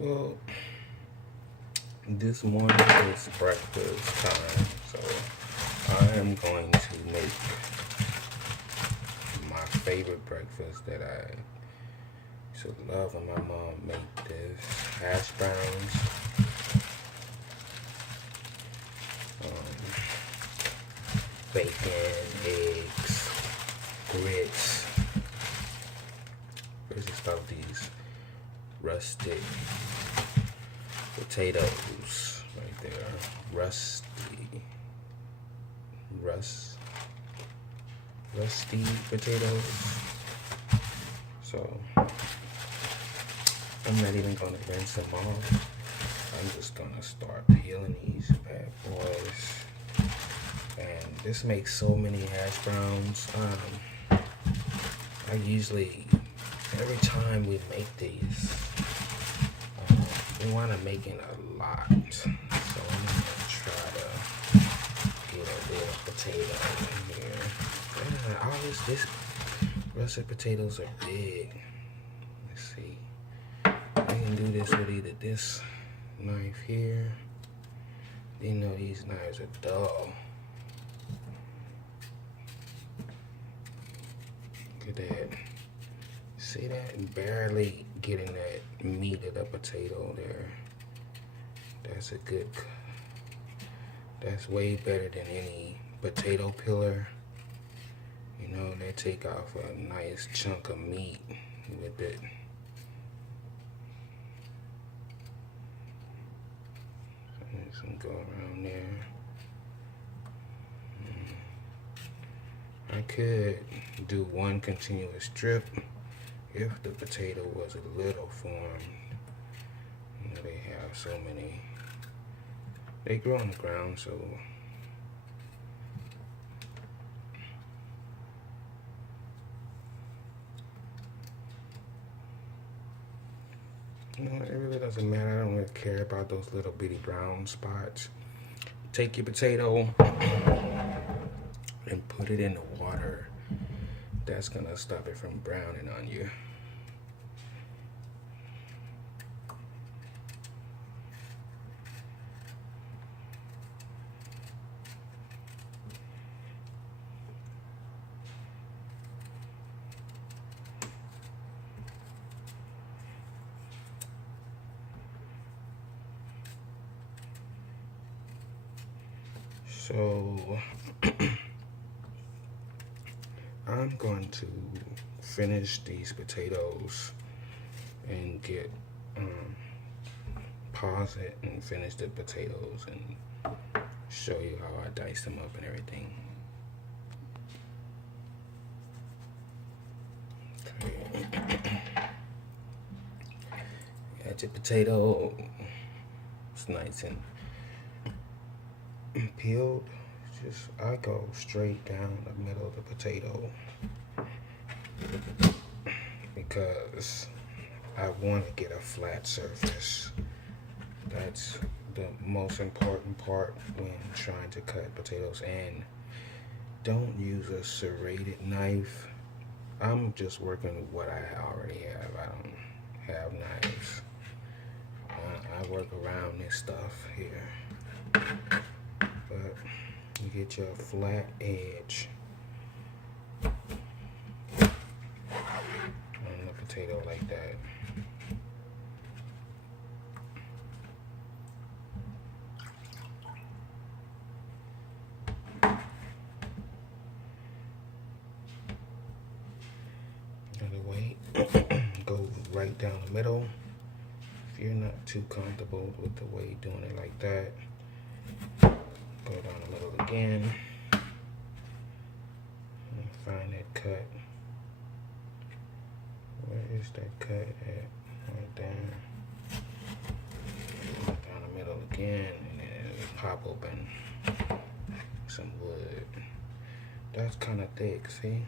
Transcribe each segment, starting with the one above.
Well, this morning is breakfast time, so I am going to make my favorite breakfast that I used to love when my mom made this: hash browns, um, bacon, eggs, grits. Where's the stuff? These rustic potatoes right there. Rust, rusty potatoes. So I'm not even gonna rinse them off. I'm just gonna start peeling these bad boys. And this makes so many hash browns. I usually, every time we make these, we want to make it a lot. So I'm gonna try to get a little potato in here. And this russet potatoes are big. Let's see. I can do this with either this knife here. You know these knives are dull. Look at that. See that? Barely getting that meat of the potato there. That's a good. That's way better than any potato peeler. You know, they take off a nice chunk of meat with it. Some go around there. I could do one continuous strip if the potato was a little formed. You know, they have so many. They grow on the ground, so you know, it really doesn't matter. I don't really care about those little bitty brown spots. Take your potato and put it in the water. That's gonna stop it from browning on you. So I'm going to finish these potatoes and get pause it and finish the potatoes and show you how I dice them up and everything. Okay. Got your potato. It's nice and peeled. I go straight down the middle of the potato because I want to get a flat surface. That's the most important part when trying to cut potatoes. And don't use a serrated knife. I'm just working with what I already have. I don't have knives. I work around this stuff here. But you get your flat edge on the potato like that. Another way, go right down the middle. If you're not too comfortable with the way you're doing it like that, go down the middle again and find that cut. Where is that cut at? Right there. Down the middle again, and then pop open some wood. That's kind of thick, see?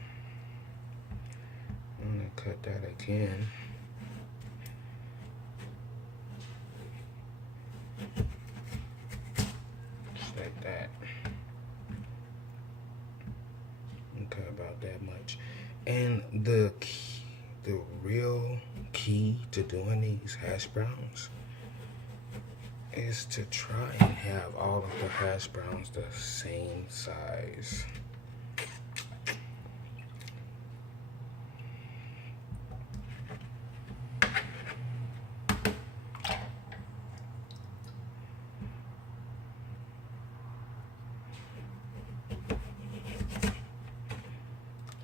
I'm gonna cut that again. Just like that. Okay, about that much. And the real key to doing these hash browns is to try and have all of the hash browns the same size.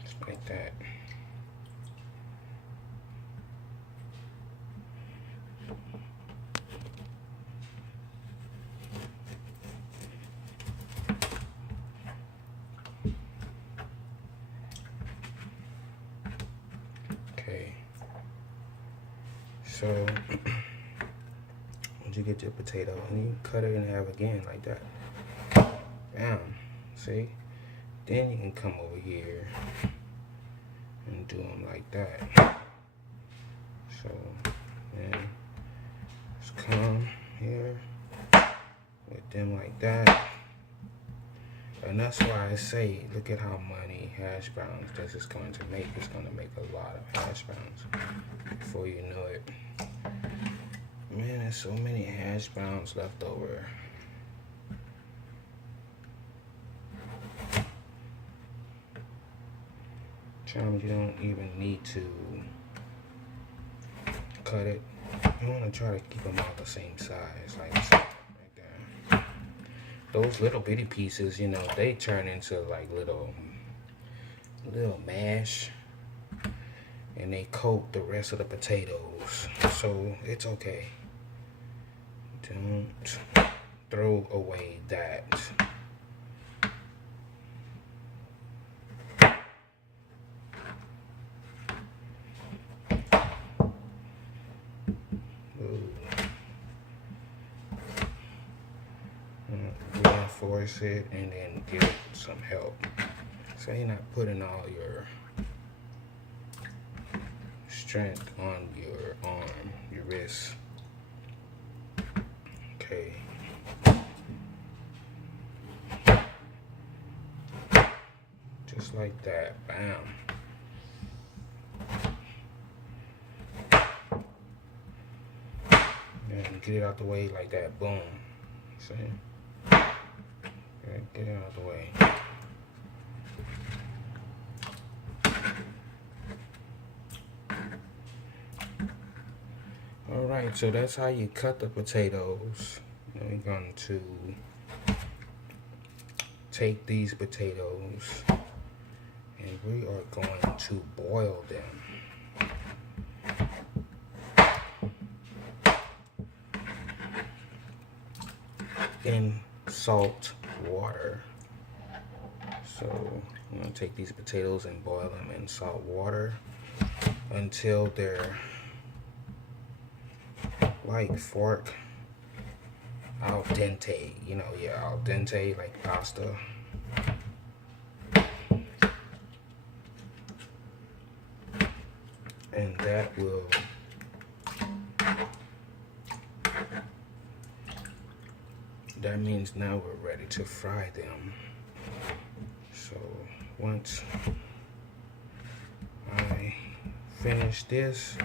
Just like that. Okay, so once you get your potato, and you cut it in half again like that. Bam. See? Then you can come over here and do them like that. So then just come here with them like that. And that's why I say, look at how many hash browns this is going to make. It's going to make a lot of hash browns before you know it. Man, there's so many hash browns left over. Sometimes you don't even need to cut it. You want to try to keep them all the same size, like that. Those little bitty pieces, you know, they turn into like little mash, and they coat the rest of the potatoes. So it's okay. Don't throw away that. Reinforce it and then give it some help. So you're not putting all your strength on your arm, your wrist. Okay. Just like that. Bam. And get it out the way like that. Boom. See? Okay, get it out of the way. Alright, so that's how you cut the potatoes. Now we're going to take these potatoes and we are going to boil them. In salt water. So I'm going to take these potatoes and boil them in salt water until they're like fork al dente, you know, yeah, al dente, like pasta. And that will that means now we're ready to fry them. So once I finish this,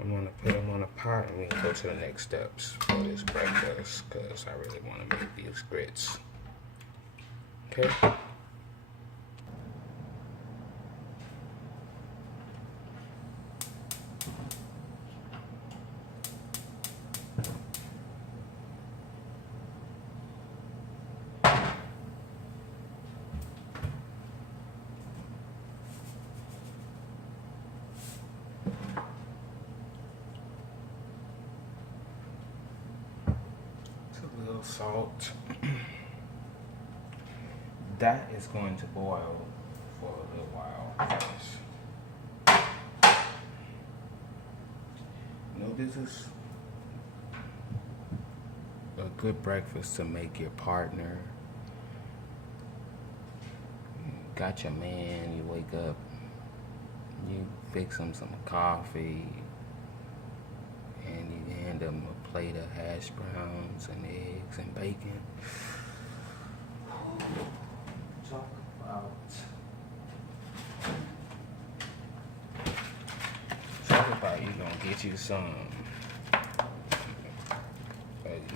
I'm gonna put them on a pot and we can go to the next steps for this breakfast because I really want to make these grits. Okay. Salt. That is going to boil for a little while. You know, this is a good breakfast to make your partner. You got your man, you wake up, you fix him some coffee, and you hand him a plate of hash browns and eggs and bacon. Talk about you gonna get get you some. But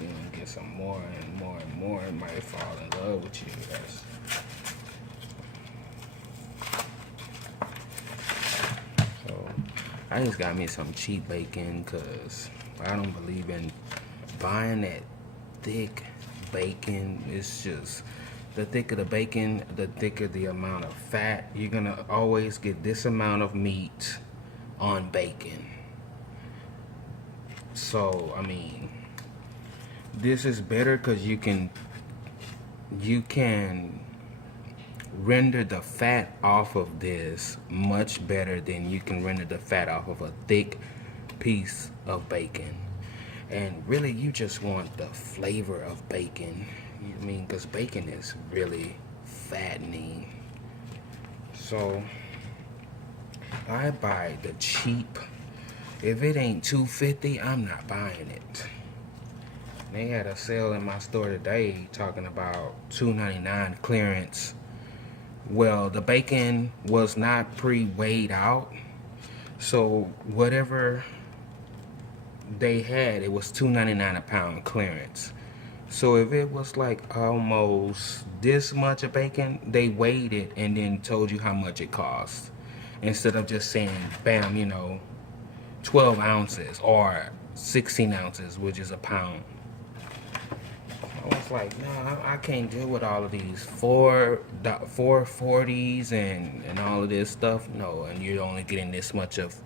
you know, get some more and more and more, it might fall in love with you. So I just got me some cheap bacon because I don't believe in buying that thick bacon. It's just, the thicker the bacon, the thicker the amount of fat. You're gonna always get this amount of meat on bacon. So I mean, this is better because you can render the fat off of this much better than you can render the fat off of a thick piece of bacon. And really, you just want the flavor of bacon. I mean, because bacon is really fattening. So I buy the cheap. If it ain't $2.50, I'm not buying it. They had a sale in my store today talking about $2.99 clearance. Well, the bacon was not pre-weighed out, so whatever they had, it was $2.99 a pound clearance. So if it was like almost this much of bacon, they weighed it and then told you how much it cost, instead of just saying, bam, you know, 12 ounces or 16 ounces, which is a pound. I was like, no, I can't deal with all of these 440s and all of this stuff. No, and you're only getting this much of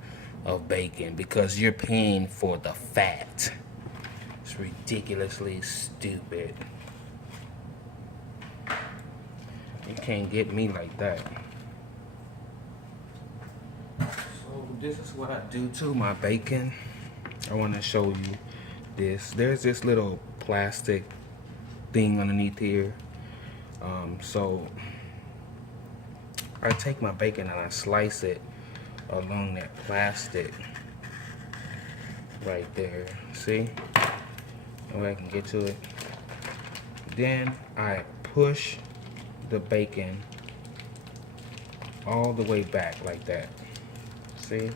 bacon because you're paying for the fat. It's ridiculously stupid. You can't get me like that. So this is what I do to my bacon. I want to show you this. There's this little plastic thing underneath here. So I take my bacon and I slice it along that plastic right there. See? That way I can get to it. Then I push the bacon all the way back like that. See?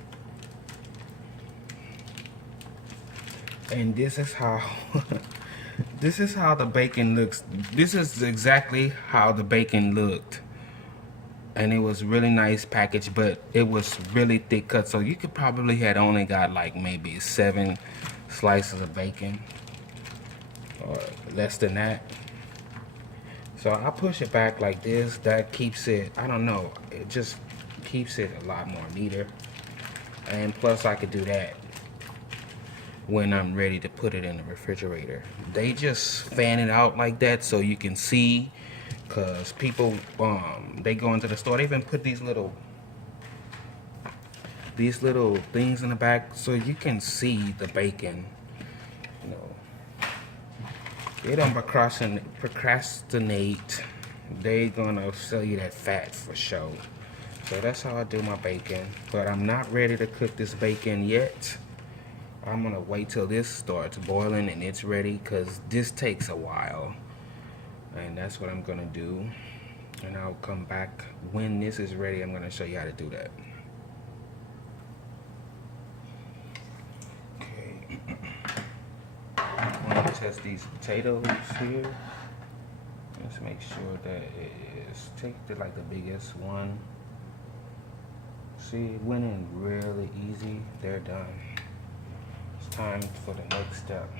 And this is how this is how the bacon looks. This is exactly how the bacon looked. And it was really nice package, but it was really thick cut, so you could probably had only got like maybe 7 slices of bacon or less than that. So I push it back like this. That keeps it, I don't know, it just keeps it a lot more neater. And plus I could do that when I'm ready to put it in the refrigerator. They just fan it out like that so you can see, because people they go into the store, they even put these little things in the back so you can see the bacon. You know, they don't procrastinate. They gonna sell you that fat for sure. So that's how I do my bacon. But I'm not ready to cook this bacon yet. I'm gonna wait till this starts boiling and it's ready, because this takes a while. And that's what I'm gonna do. And I'll come back when this is ready. I'm gonna show you how to do that. Okay. I'm gonna test these potatoes here. Let's make sure that it is, take like the biggest one. See, it went in really easy. They're done. It's time for the next step.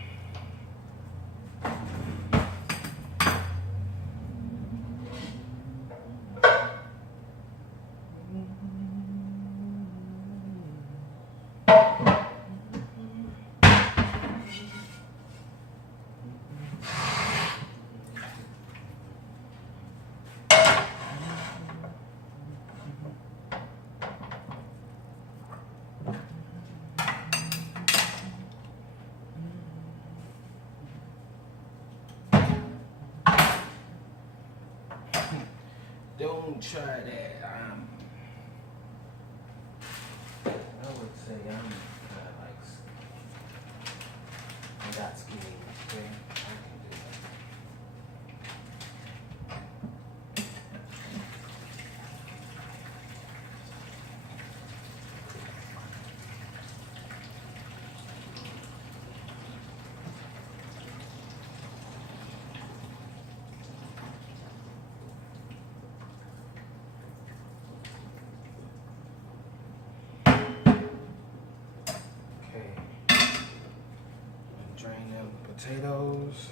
Don't try that. I would say I'm kind of like, I got skinny, okay? I can do that. potatoes.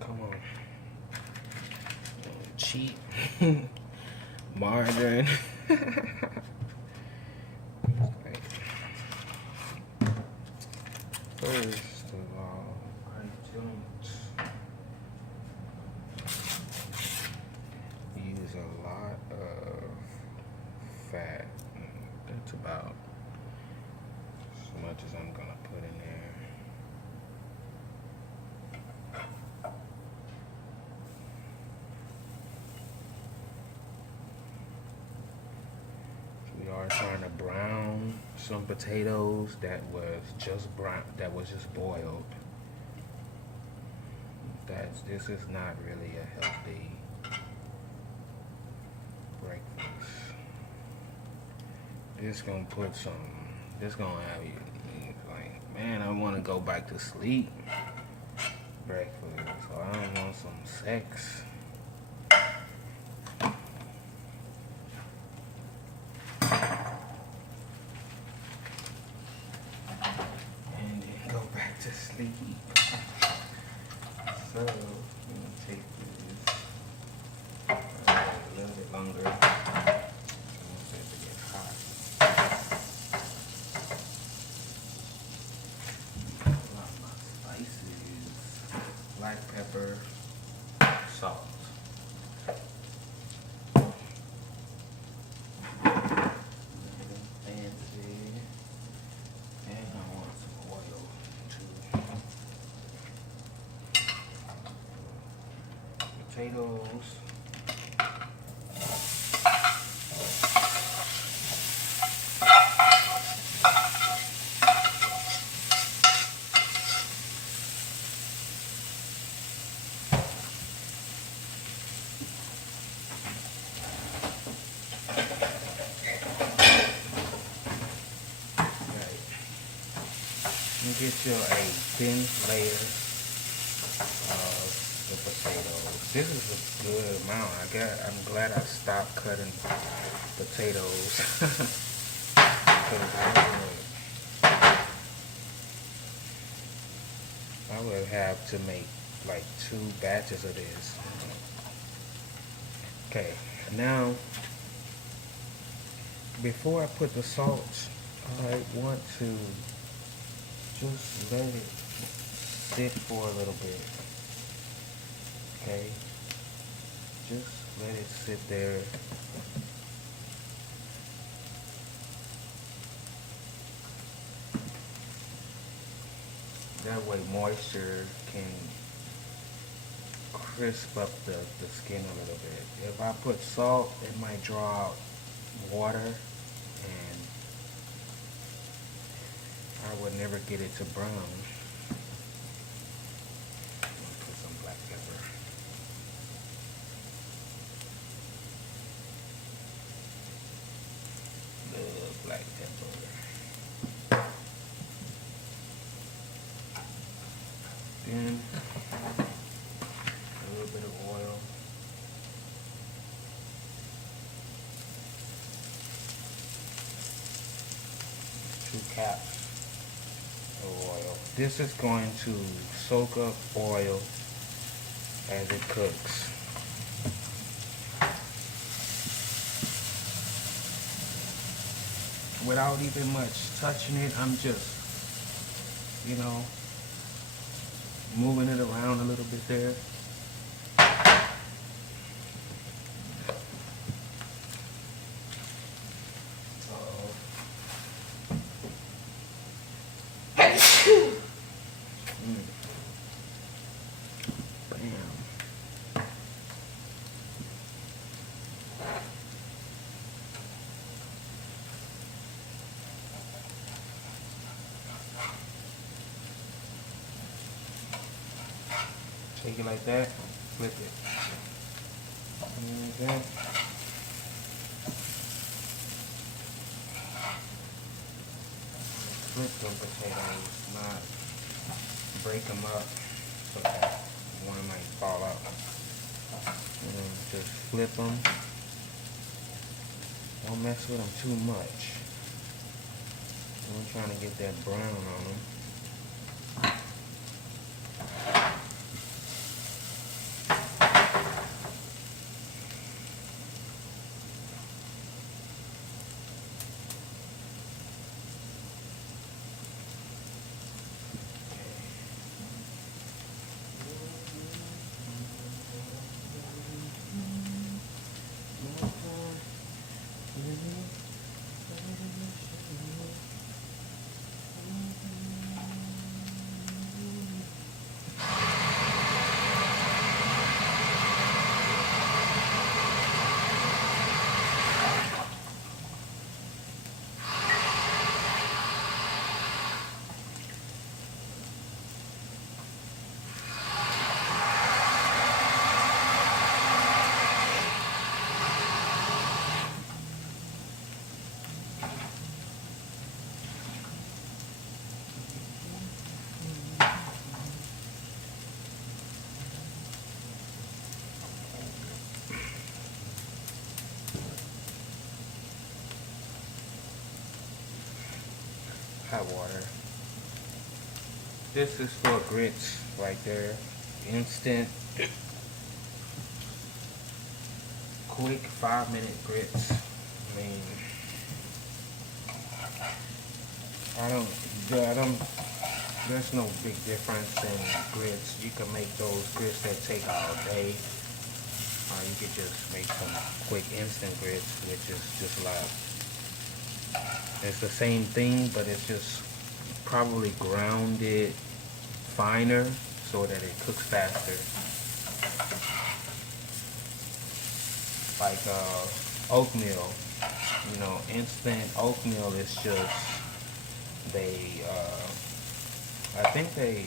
Come on. Cheap margarine. First of all, I don't use a lot of fat. That's about as much as I'm gonna put in there. We are trying to brown some potatoes that was just boiled. This is not really a healthy breakfast. This gonna have you like, man, I wanna go back to sleep breakfast, so I don't want some sex. And then go back to sleep. So, I'm gonna take this a little bit longer. I want it to get hot. A lot of my spices, black pepper, salt. Fancy. And I want some oil too. Potatoes. And get you a thin layer of the potatoes. This is a good amount. I'm glad I stopped cutting potatoes. Because I would have to make like 2 batches of this. Okay, now before I put the salt, I want to just let it sit for a little bit. Okay, just let it sit there. That way moisture can crisp up the skin a little bit. If I put salt, it might draw out water and I would never get it to brown. Put some black pepper. Love black pepper. Then a little bit of oil. Two caps of oil. This is going to soak up oil as it cooks. Without even much touching it, I'm just, moving it around a little bit there. Take it like that, flip it. Like that. Flip them potatoes, not break them up so that one might fall out. And then just flip them. Don't mess with them too much. I'm trying to get that brown on them. Hot water. This is for grits right there. Instant, quick 5-minute grits. I mean, there's no big difference in grits. You can make those grits that take all day, or you could just make some quick instant grits, which is just like, it's the same thing, but it's just probably grounded finer so that it cooks faster. Like oatmeal, you know, instant oatmeal is just, I think they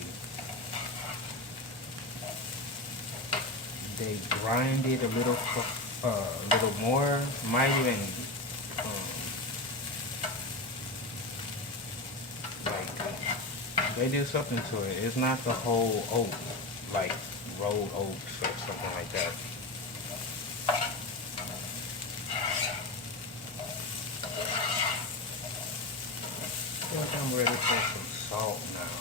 grind it a little more, might even they do something to it. It's not the whole oat, like rolled oats or something like that. I think I'm ready for some salt now.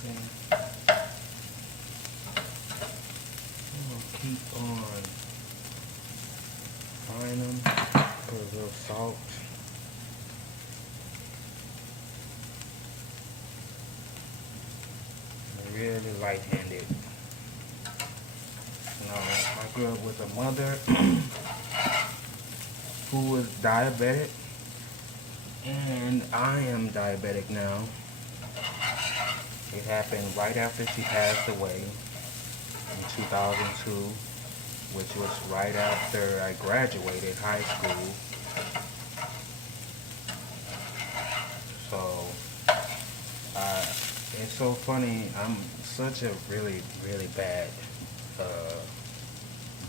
Okay. I'm gonna keep on frying them, put a little salt. Really light-handed. You know, I grew up with a mother who was diabetic, and I am diabetic now. It happened right after she passed away in 2002, which was right after I graduated high school. So, it's so funny, I'm such a really, really bad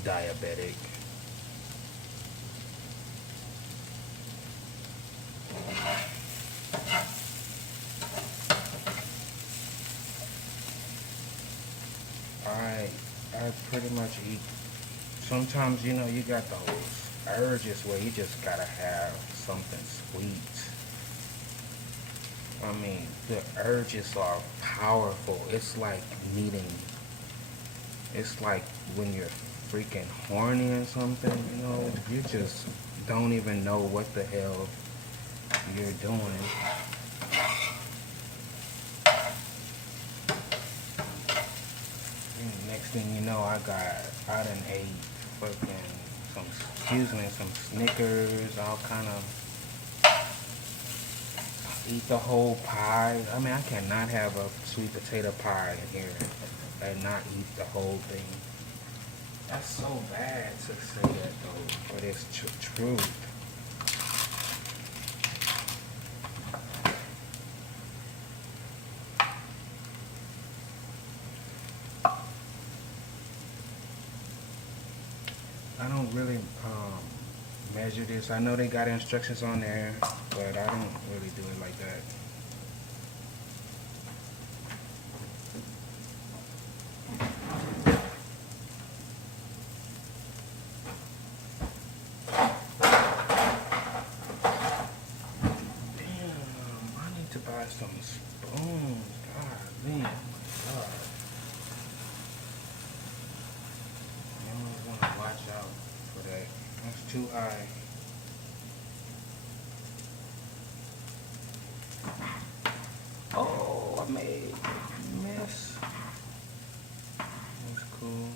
diabetic. I pretty much eat. Sometimes, you know, you got those urges where you just gotta have something sweet. I mean, the urges are powerful. It's like it's like when you're freaking horny or something, you know, you just don't even know what the hell you're doing. Next thing you know, I done ate fucking some Snickers, all kind of, eat the whole pie. I mean, I cannot have a sweet potato pie in here and not eat the whole thing. That's so bad to say that though, but it's true. I don't really measure this. I know they got instructions on there, but I don't really do it like that. Damn, I need to buy some spoons. God, man, God. I always want to watch out for that. That's too high. Oh, I made a mess. That's cool.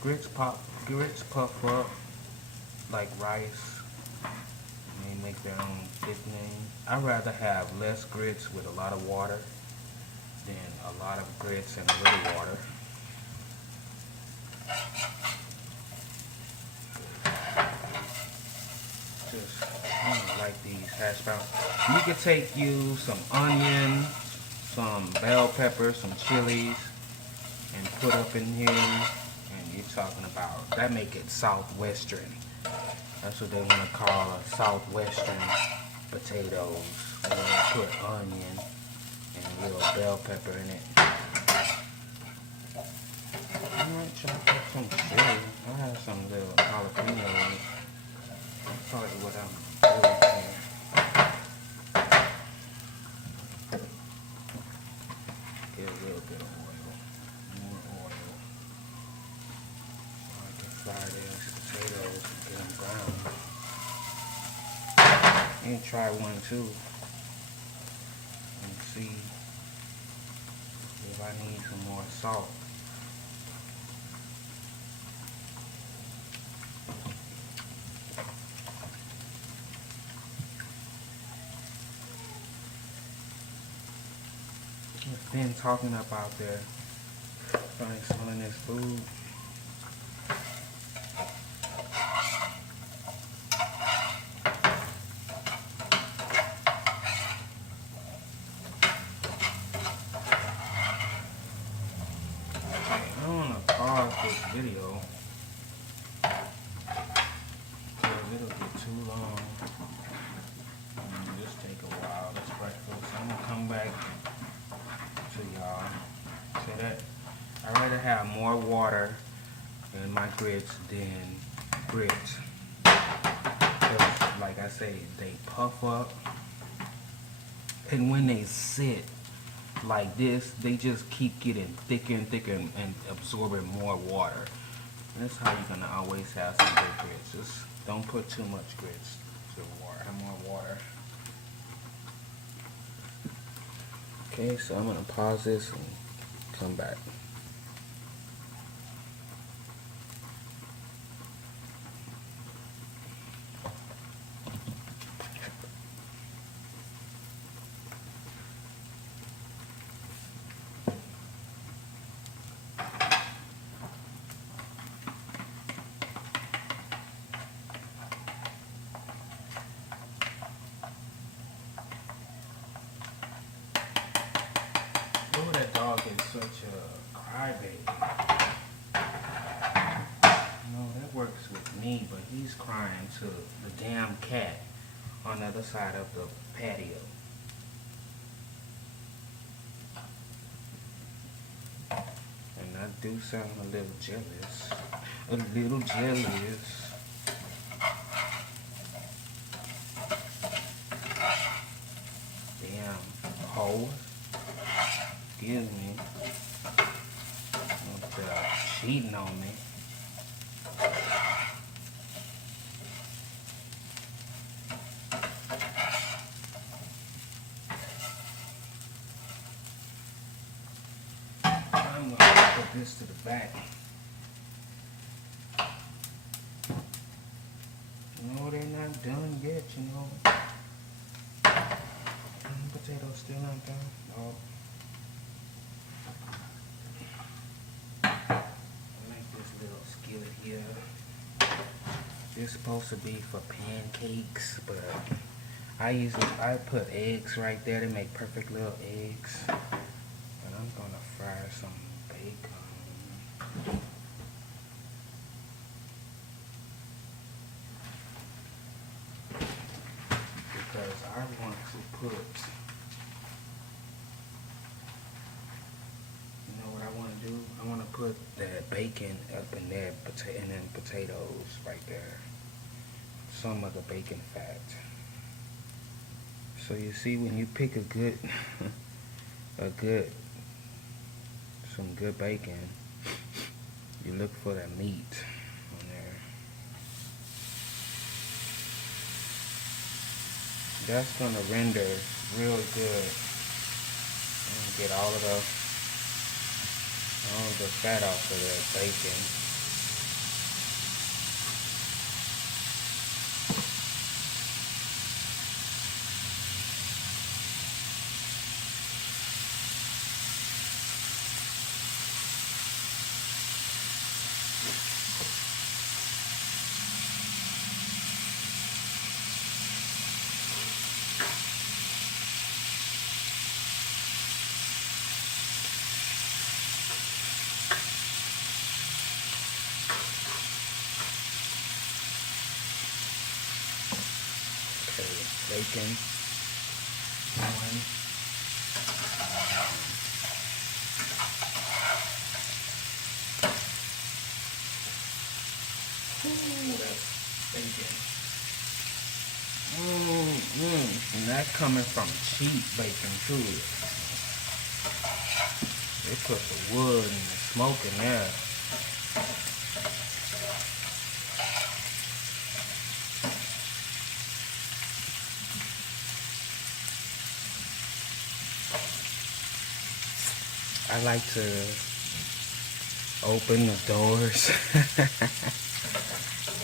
Grits puff up like rice. They make their own thickening. I'd rather have less grits with a lot of water than a lot of grits and a little water. Just, I don't like these hash browns. You could take you some onion, some bell pepper, some chilies, and put up in here, and you're talking about, that make it southwestern. That's what they want to call a southwestern potatoes. They want to put onion and a little bell pepper in it. I might chop up some chili. I have some little jalapeno in it. That's probably what I'm doing here. Get a little bit of oil. More oil. So I can fry these potatoes and get them brown. And try one too. And see if I need some more salt. Been talking about their starting selling this food. I don't want to pause this video because it'll get too long and just take a while. It's breakfast. I'm gonna come back to y'all. See that? I'd rather have more water in my grits than grits. Because, like I say, they puff up. And when they sit like this, they just keep getting thicker and thicker and absorbing more water. And that's how you're going to always have some good grits. Just don't put too much grits to water. Have more water. Okay, so I'm going to pause this and come back. Oh, that dog is such a crybaby. No, that works with me, but he's crying to the damn cat on the other side of the patio. And I do sound a little jealous. A little jealous. Damn hoe. Excuse me. Cheating on me. I'm gonna put this to the back. No, they're not done yet, you know. Potatoes still not done. No. Here. This is supposed to be for pancakes, but I put eggs right there to make perfect little eggs. And I'm gonna fry some bacon. I want to put, you know what I want to do? I want to put that bacon up in there, and then potatoes right there. Some of the bacon fat. So you see, when you pick a good, some good bacon, you look for that meat on there. That's gonna render real good and get all of the fat off of that bacon. Bacon. Ooh, that's bacon. And that's coming from cheap bacon too. They put the wood and the smoke in there. I like to open the doors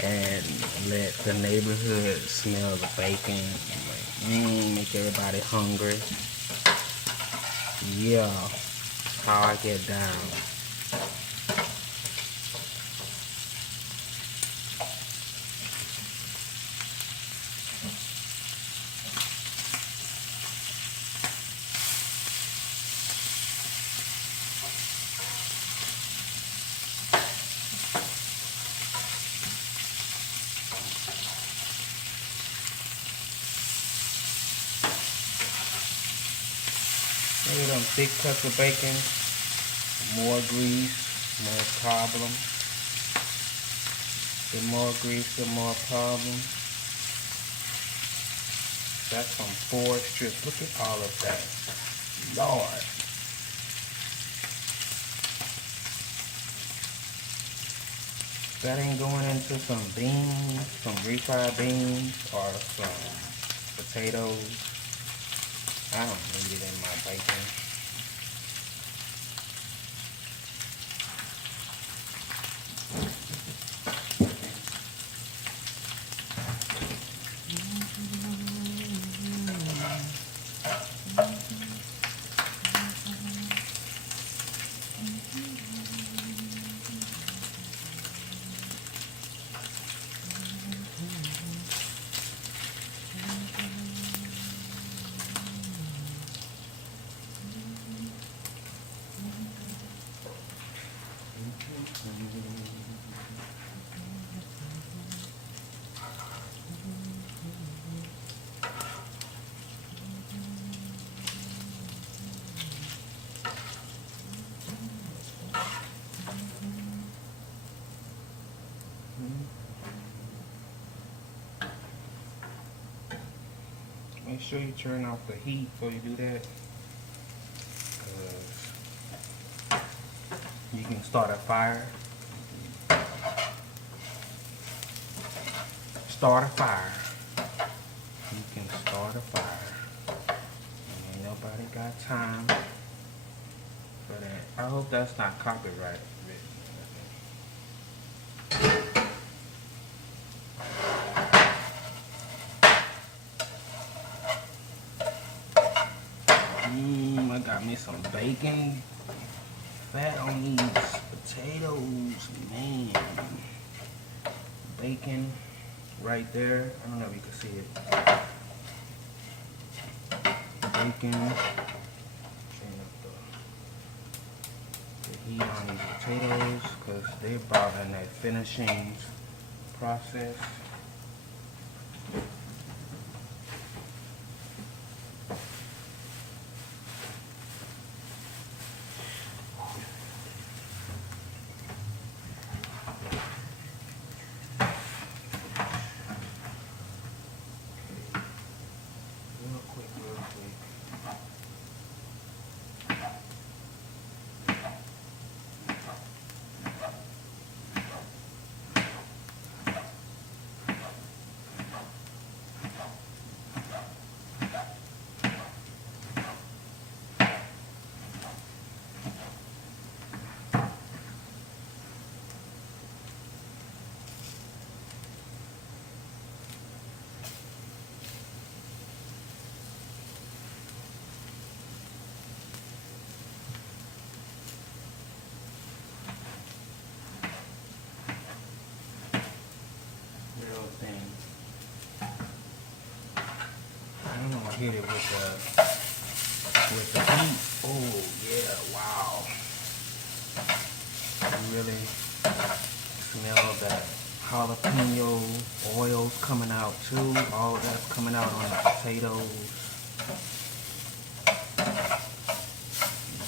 and let the neighborhood smell the bacon. Like, make everybody hungry. Yeah, how I get down. Look at them thick cuts of bacon. More grease, more problem. The more grease, the more problem. That's from 4 strips. Look at all of that. Lord. That ain't going into some beans, some refried beans, or some potatoes. I don't need it in my bacon. Make sure you turn off the heat before you do that, because you can start a fire. Start a fire. You can start a fire. And ain't nobody got time for that. I hope that's not copyright. I got me some bacon fat on these potatoes, man. Bacon right there. I don't know if you can see it. Bacon. Turn up the heat on these potatoes because they brought in that finishing process. hit it with the heat. Oh yeah, wow. You really smell that jalapeno oils coming out too. All that's coming out on the potatoes.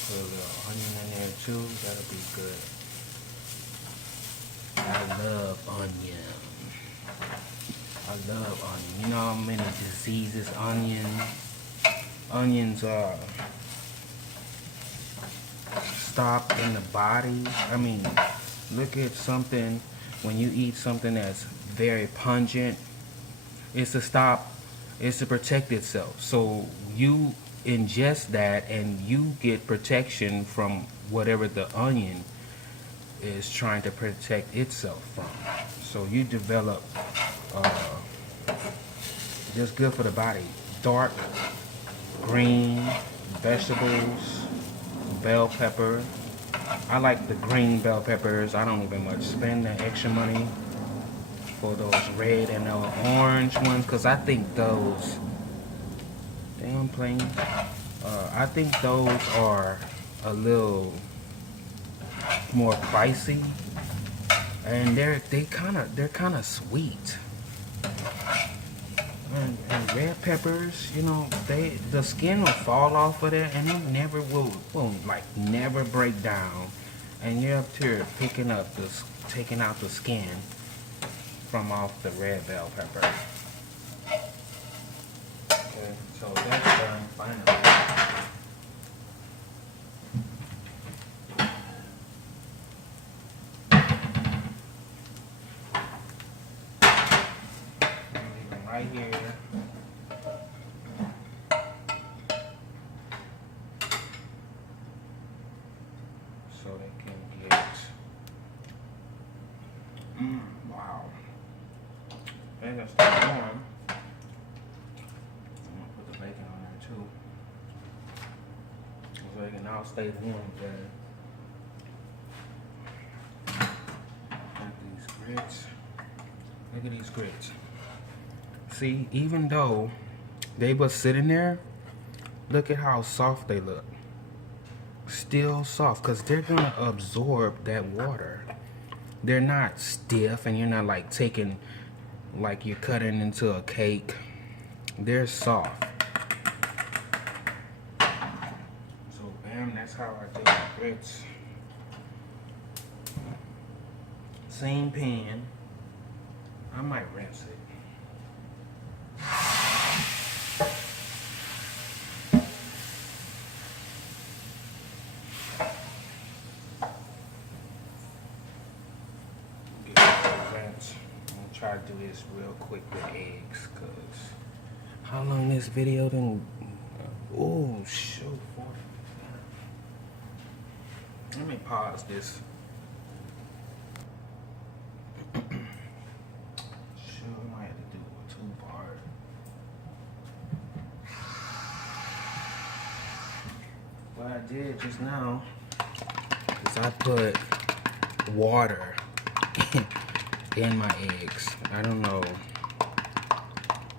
Put a little onion in there too. That'll be good. I love onion. I love onion. You know how many diseases onions stop in the body? I mean, look at something, when you eat something that's very pungent, it's to protect itself. So you ingest that and you get protection from whatever the onion is trying to protect itself from. So you develop just good for the body. Dark green vegetables, bell pepper. I like the green bell peppers. I don't even much spend the extra money for those red and the orange ones, because I think those, damn plain, I think those are a little more pricey, and they're kind of sweet. And red peppers, you know, the skin will fall off of it, and it never will like never break down. And you're up here taking out the skin from off the red bell pepper. Okay, so that's done finally. Leave them right here. So they can get, wow. And that's the warm. I'm gonna put the bacon on there too, so they can all stay warm together. Got these grits. Look at these grits. See, even though they was sitting there, look at how soft they look. Still soft, because they're gonna absorb that water. They're not stiff, and you're not like taking, like you're cutting into a cake. They're soft. So bam, that's how I do my grits. Same pan. I might rinse it. Try to do this real quick with eggs, cause how long this video done? Oh shoot, 40. Let me pause this. Shoot, I might have to do a 2-part. What I did just now is I put water in my eggs. I don't know.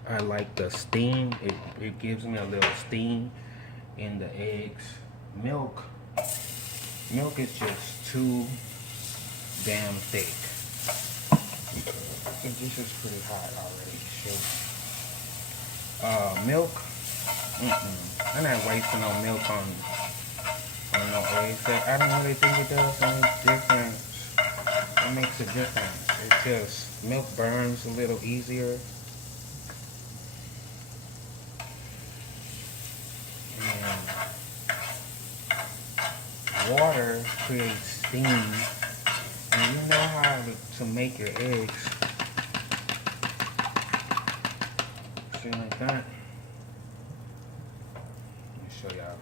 I like the steam. It gives me a little steam in the eggs. Milk is just too damn thick. This is pretty hot already. Sure. Milk. I'm not wasting no milk on no eggs. I don't really think it does any difference. It makes a difference. It's just milk burns a little easier. And water creates steam. And you know how to make your eggs. See like that? Let me show y'all.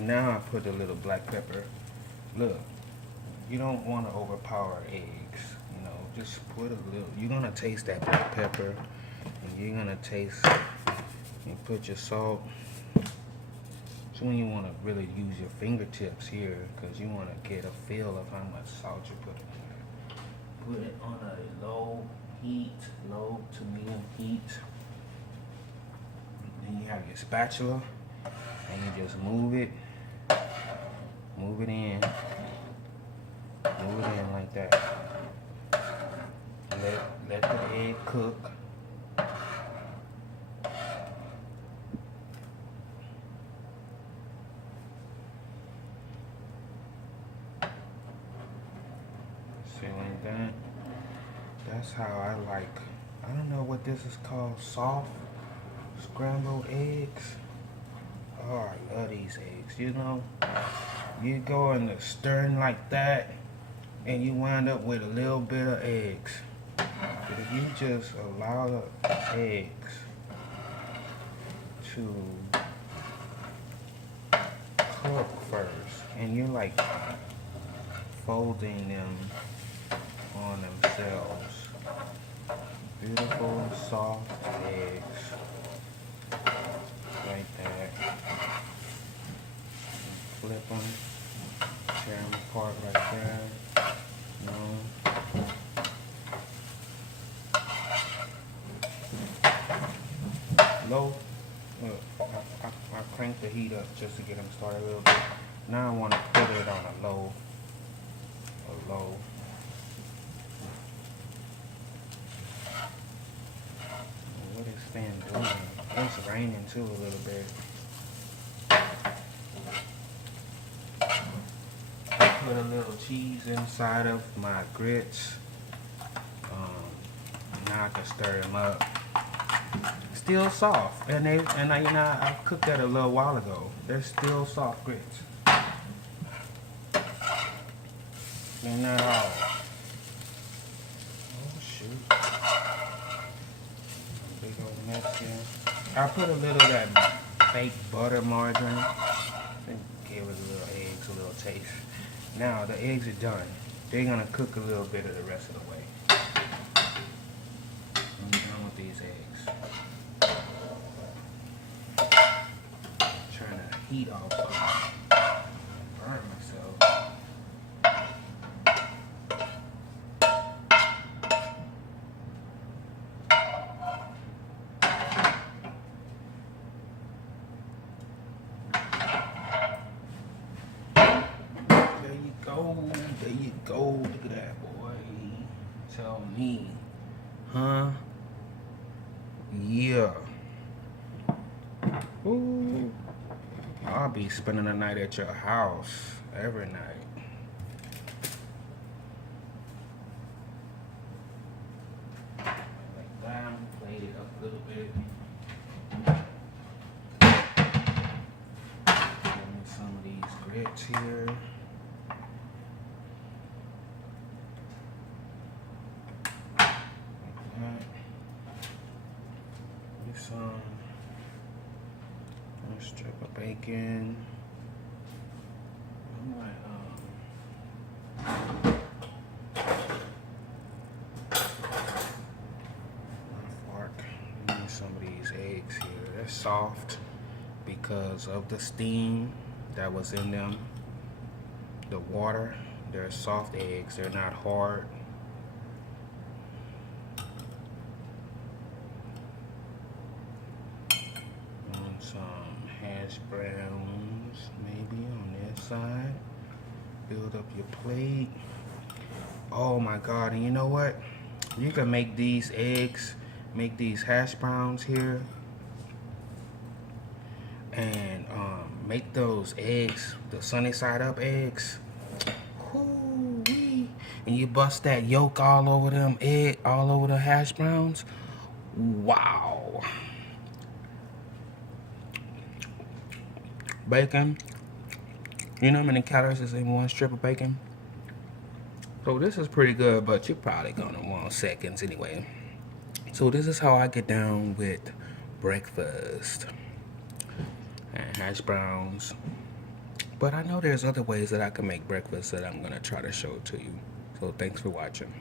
Now I put a little black pepper. Look, you don't want to overpower eggs. You know, just put a little. You're gonna taste that black pepper, and you're gonna taste. You put your salt. when you want to really use your fingertips here, because you want to get a feel of how much salt you put in there. Put it on a low heat, low to medium heat. Then you have your spatula, and you just move it in like that. Let the egg cook. See like that? That's how I like, I don't know what this is called, soft scrambled eggs. Oh, I love these eggs, you know? You go in the stirring like that, and you wind up with a little bit of eggs. But if you just allow the eggs to cook first, and you're like folding them on themselves, beautiful soft eggs like that. Flip them, tear them apart like that. You know. Low. Look, I cranked the heat up just to get them started a little bit. Now I want to put it on a low. What is fan doing? It's raining too a little bit. I put a little cheese inside of my grits. Now I can stir them up. Still soft, and I cooked that a little while ago. They're still soft grits. They're not all. Oh shoot! Big old mess here. I put a little of that fake butter margarine. And gave it a little eggs, a little taste. Now the eggs are done. They're gonna cook a little bit of the rest of the way. I'm done with these eggs. Turn the heat off. Burn myself. There you go. Look at that, boy. Tell me. Huh? Yeah. Ooh. I'll be spending the night at your house every night. Like that. Plate it up a little bit. Give me some of these grits here. Some strip of bacon. I might fork. Give me some of these eggs here. They're soft because of the steam that was in them. The water. They're soft eggs. They're not hard. Some hash browns maybe on this side. Build up your plate. Oh my God, and you know what? You can make these eggs, make these hash browns here, and make those eggs, the sunny side up eggs. Hoo-wee. And you bust that yolk all over them all over the hash browns. Wow. Bacon. You know how many calories is in one strip of bacon? So this is pretty good, but you're probably gonna want seconds anyway. So this is how I get down with breakfast and hash browns. But I know there's other ways that I can make breakfast that I'm gonna try to show to you. So thanks for watching.